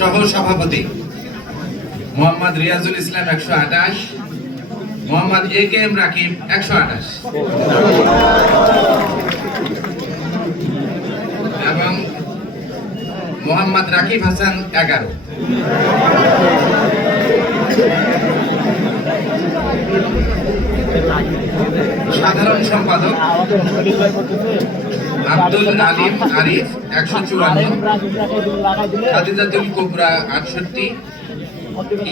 সহ সভাপতি মোহাম্মদ রিয়াজুল ইসলাম 128, মোহাম্মদ AKM রাকিব 128 এবং মোহাম্মদ রাকিব হাসান 11। সাধারণ সম্পাদক আব্দুল আলিম আরিফ 154, খাদিজাতুল কুবরা 68,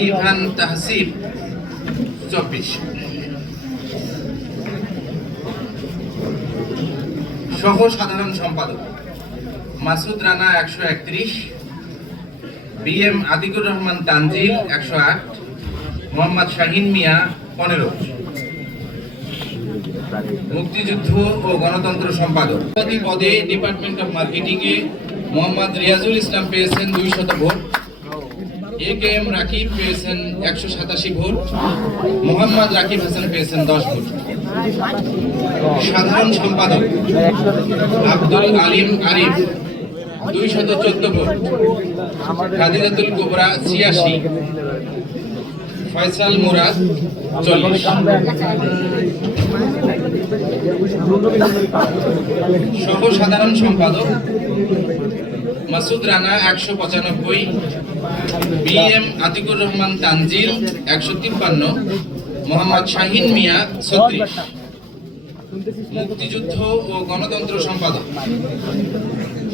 ইভান তাহসিব 24। সহ সাধারণ সম্পাদক মাসুদ রানা 131, BM আতিকুর রহমান তানজিল 108, মোহাম্মদ শাহিন মিয়া 15। মুক্তিযুদ্ধ ও গণতন্ত্র সম্পাদক পদে ডিপার্টমেন্ট অফ মার্কেটিং এ মোহাম্মদ রিয়াজুল ইসলাম পেয়েছেন 200 ভোট, AKM রাকিব পেয়েছেন 187 ভোট, মোহাম্মদ রাকিব হাসান পেয়েছেন 10 ভোট। সাধারণ সম্পাদক আব্দুল আলিম আরিফ 214 ভোট, খাদিজাতুল কুবরা 86, ফয়সাল মুরাদ 40। সহ সাধারণ সম্পাদক মাসুদ রানা 195, BM আতিকুর রহমান তানজিল 153, মোহাম্মদ শাহিন মিয়া 36। মুক্তিযুদ্ধ ও গণতন্ত্র সম্পাদক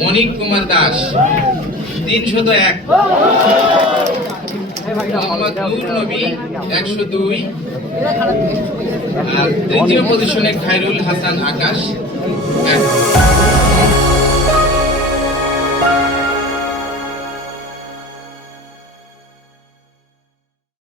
অনিক কুমার দাস 301, মোহাম্মদ নূর নবী 102, আর তৃতীয় পজিশনে খায়রুল হাসান আকাশ 1।